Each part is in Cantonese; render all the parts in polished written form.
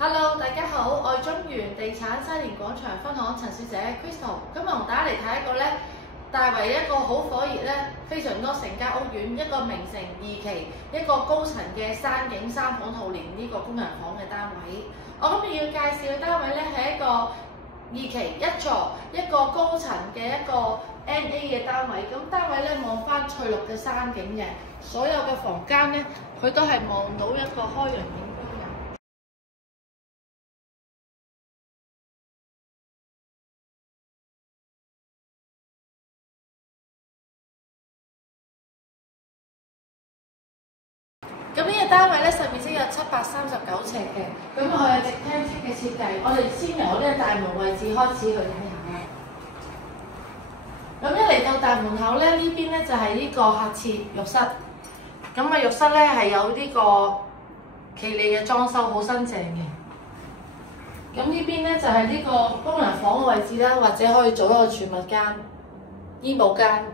Hello， 大家好，我係中原地產西連廣場分行陳小姐 Crystal， 今日同大家嚟睇一個咧，大圍一個好火熱咧，非常多成家屋苑，一個名城2期，一個高層嘅山景3房套連呢個工人房嘅單位。我今日要介紹嘅單位咧係一個2期1座，一個高層嘅一個 NA 嘅單位。咁單位咧望翻翠綠嘅山景嘅，所有嘅房間咧佢都係望到一個開揚景。咁呢個單位咧，實面積有739尺嘅，咁佢係直廳式嘅設計。我哋先由呢個大門位置開始去睇下啦。咁一嚟到大門口咧，呢邊咧就係呢個客廁浴室。咁啊浴室咧係有呢個企理嘅裝修，好新淨嘅。咁呢邊咧就係呢個工人房嘅位置啦，或者可以做一個儲物間、醫務間。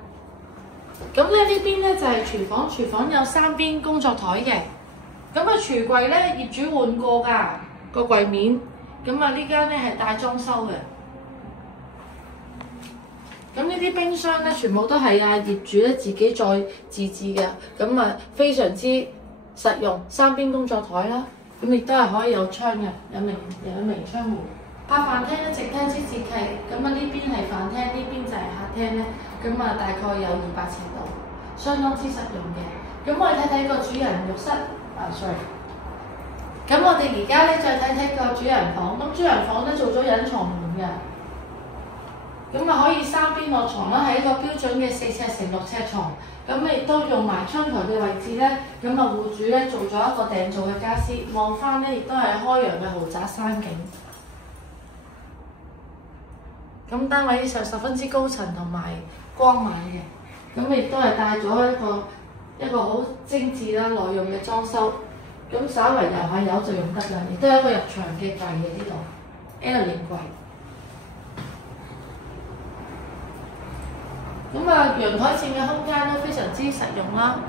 咁咧呢邊咧就係廚房，廚房有3邊工作台嘅。咁個櫥櫃咧業主換過㗎個櫃面，咁啊呢間咧係大裝修嘅。咁呢啲冰箱咧全部都係業主咧自己再自製嘅，咁啊非常之實用。3邊工作台啦，咁亦都係可以有窗嘅，有明窗戶。客飯廳咧直廳式設計，咁啊呢邊係飯廳，呢邊就係客廳咧，咁啊大概有200尺度，相當之實用嘅。咁我哋睇睇個主人浴室，sorry。咁我哋而家咧再睇睇個主人房，咁主人房咧做咗隱藏門嘅，咁啊可以3邊落床啦，係一個標準嘅4尺乘6尺床，咁亦都用埋窗台嘅位置咧，咁啊戶主咧做咗一個訂造嘅家私，望翻咧亦都係開揚嘅豪宅山景。咁單位上十分之高層同埋光猛嘅，咁亦都係帶咗一個好精緻啦、耐用嘅裝修。咁稍為油下油就用得啦，亦都有一個入牆嘅櫃嘅呢度 L 型櫃。咁啊陽台前嘅空間都非常之實用啦，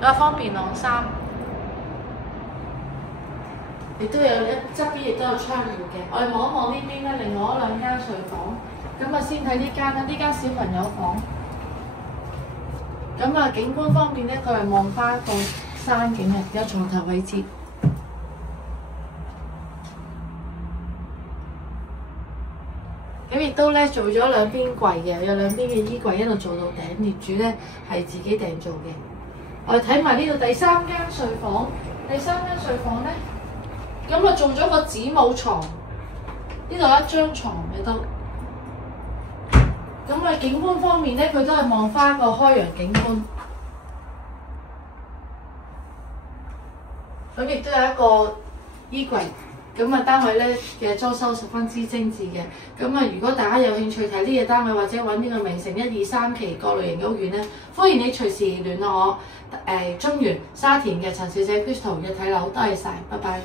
比較方便晾衫。亦都有側邊亦都有窗戶嘅。我哋望一望呢邊咧，另外2間睡房。咁啊，先睇呢間啦，呢間小朋友房。咁啊，景觀方面咧，佢係望翻個山景嘅，有床頭位置。咁亦都咧做咗2邊櫃嘅，有2邊嘅衣櫃一路做到頂，業主咧係自己訂做嘅。我哋睇埋呢度第3間睡房，第3間睡房咧。咁啊，做咗個子母床，呢度一張床嘅都。咁啊，景觀方面咧，佢都係望翻個開揚景觀。咁亦都有一個衣櫃。咁啊，單位咧嘅裝修十分之精緻嘅。咁啊，如果大家有興趣睇呢個單位或者揾呢個名城1、2、3期各類型嘅屋苑咧，歡迎你隨時聯絡我。中原沙田嘅陳小姐 Crystal 嘅睇樓，多謝晒，拜拜。